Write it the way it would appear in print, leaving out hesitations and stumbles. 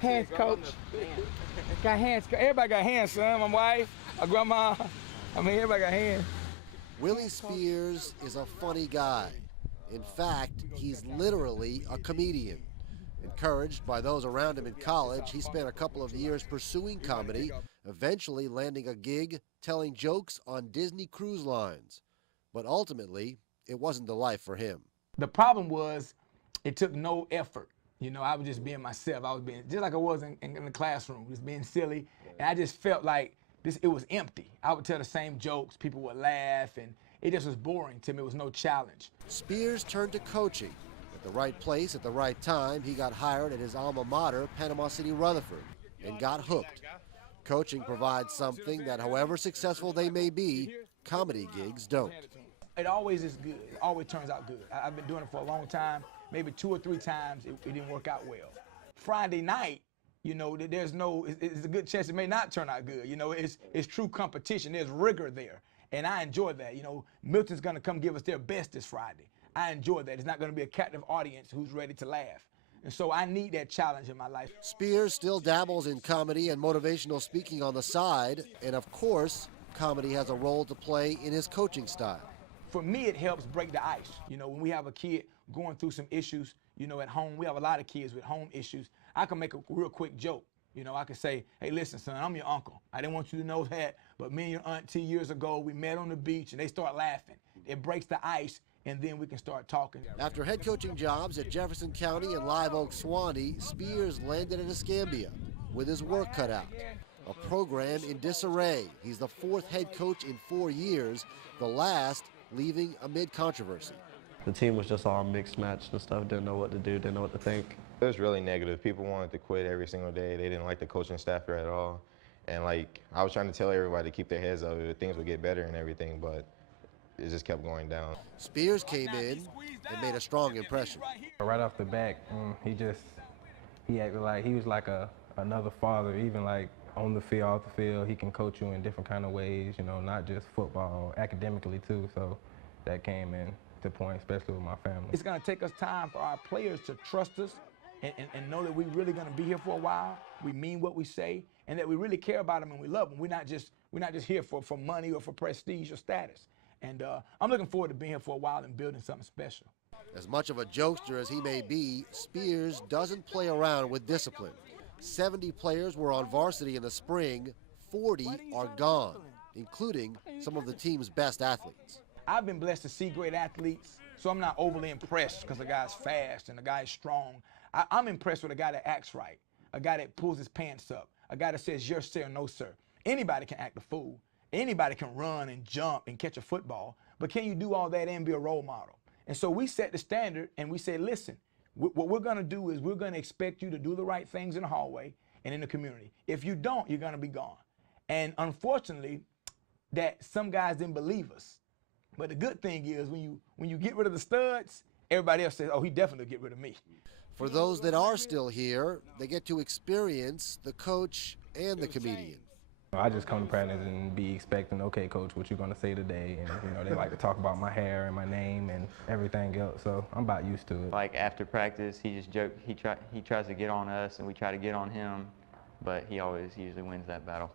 Hands, coach. Got hands. Everybody got hands, son. My wife, my grandma. I mean, everybody got hands. Willie Spears is a funny guy. In fact, he's literally a comedian. Encouraged by those around him in college, he spent a couple of years pursuing comedy, eventually landing a gig telling jokes on Disney cruise lines. But ultimately, it wasn't the life for him. The problem was it took no effort. You know, I was just being myself. I was being just like I was in the classroom, just being silly. And I just felt like it was empty. I would tell the same jokes, people would laugh, and it just was boring to me. It was no challenge. Spears turned to coaching. At the right place at the right time, he got hired at his alma mater, Panama City Rutherford, and got hooked. Coaching provides something that, however successful they may be, comedy gigs don't. It always is good. It always turns out good. I've been doing it for a long time. Maybe 2 or 3 times it didn't work out well. Friday night, you know, it's a good chance it may not turn out good. You know, it's true competition. There's rigor there. And I enjoy that. You know, Milton's going to come give us their best this Friday. I enjoy that. It's not going to be a captive audience who's ready to laugh. And so I need that challenge in my life. Spears still dabbles in comedy and motivational speaking on the side. And of course, comedy has a role to play in his coaching style. For me, it helps break the ice. You know, when we have a kid going through some issues, you know, at home, we have a lot of kids with home issues. I can make a real quick joke. You know, I can say, hey, listen, son, I'm your uncle. I didn't want you to know that, but me and your aunt 2 years ago, we met on the beach, and they start laughing. It breaks the ice, and then we can start talking. After head coaching jobs at Jefferson County and Live Oak Swanee, Spears landed at Escambia with his work cut out. A program in disarray. He's the 4th head coach in 4 years, the last leaving amid controversy. The team was just all mixed matched and stuff, didn't know what to do, didn't know what to think. It was really negative. People wanted to quit every single day. They didn't like the coaching staff here at all. And like, I was trying to tell everybody to keep their heads up, things would get better and everything, but it just kept going down. Spears came in and made a strong impression. Right off the bat, he acted like he was like another father, even like on the field, off the field. He can coach you in different kind of ways, you know, not just football, academically too. So that came in to point, especially with my family. It's going to take us time for our players to trust us and know that we're really going to be here for a while. We mean what we say, and that we really care about them and we love them. We're not just here for money or for prestige or status. And I'm looking forward to being here for a while and building something special. As much of a jokester as he may be, Spears doesn't play around with discipline. 70 players were on varsity in the spring, 40 are gone, including some of the team's best athletes. I've been blessed to see great athletes, so I'm not overly impressed because the guy's fast and the guy's strong. I'm impressed with a guy that acts right, a guy that pulls his pants up, a guy that says yes sir, no sir. Anybody can act a fool. Anybody can run and jump and catch a football, but can you do all that and be a role model? And so we set the standard and we say, listen, what we're gonna do is we're gonna expect you to do the right things in the hallway and in the community. If you don't, you're gonna be gone. And unfortunately, that some guys didn't believe us. But the good thing is when you get rid of the studs, everybody else says, oh, he definitely get rid of me. For those that are still here, they get to experience the coach and the comedian. I just come to practice and be expecting, okay, coach, what you gonna say today? And you know, they like to talk about my hair and my name and everything else, so I'm about used to it. Like after practice, he just joked. He tries to get on us, and we try to get on him, but he always usually wins that battle.